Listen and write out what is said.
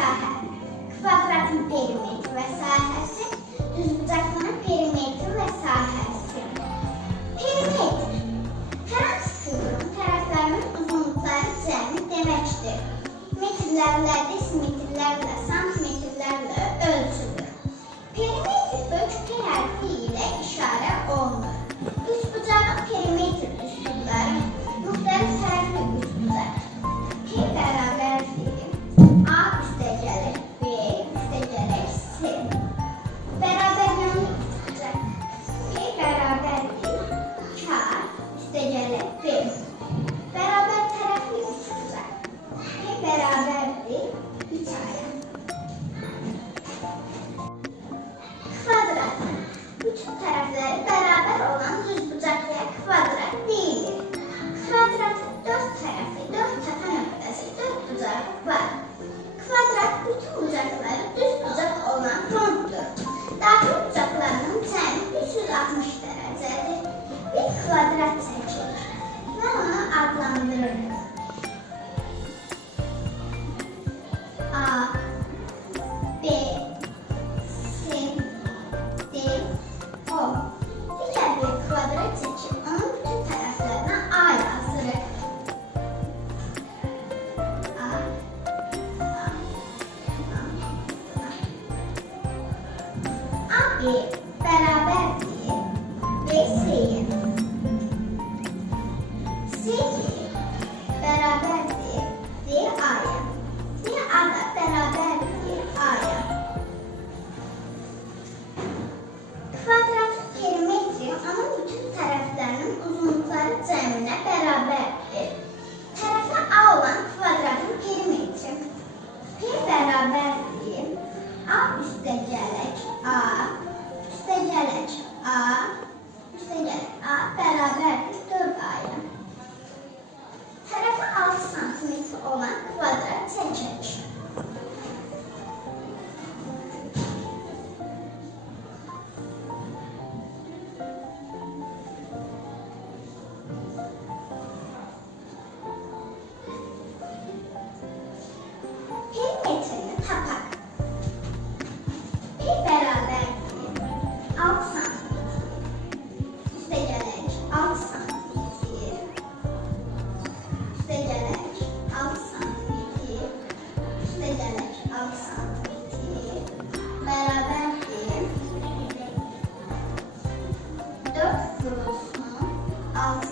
sahə. Kvadratın perimetri və sahəsi, düzbucaqlının perimetri və sahəsi. Perimetr hər hansı fiqurun tərəflərinin uzunluqları cəmi deməkdir. Metrlərlə, desimetrlərlə, santimetrlərlə ölçülür. Perimetr böyük P hərfi ilə işarə olunur. Üçbucağın perimetr üslubları müxtəlif tərəfli üçbucaq. P bərabərdir A üstə gəlir B üstə gəlir C. Bərabər yanlı üçbucaq. P bərabərdir K üstə gəlir B. Bərabər tərəfli üçbucaq. P bərabərdir 3 aya. Kvadratın bütün tərəfləri bərabər olan düzbucaqlıya kvadrat deyilir. Kvadratın 4 tərəfi, 4 təpə nöqtəsi, 4 bucağı var. Kvadrat bütün bucaqları düz bucaq olan ronddur. Daxil bucaqlarının cəmi 360 dərəcədir. Bir kvadrat çəkilir və onu adlandırırıq. A, B, C, D, O. Digər bir kvadrat çəkib, onun bütün tərəflərinə A yazırıq. A bərabərdir BC-yə. C bərabərdir DA-ya. DA da bərabərdir A-ya. Kvadratın perimetri onun bütün tərəflərinin uzunluqları cəminə bərabərdir. Tərəfi A olan kvadratın perimetri P bərabərdir A üstə gələk A üstə gələk A üstə gələk A bərabərdir 4A-ya. Tərəfi 6 cm olan kvadrat çəkək. Perimetrini tapaq. P bərabərdir 6 cm. Üstə gələk 6 cm. Üstə gələk 6 cm. Üstə gələk 6 cm. Bərabərdir 4 vurulsun 6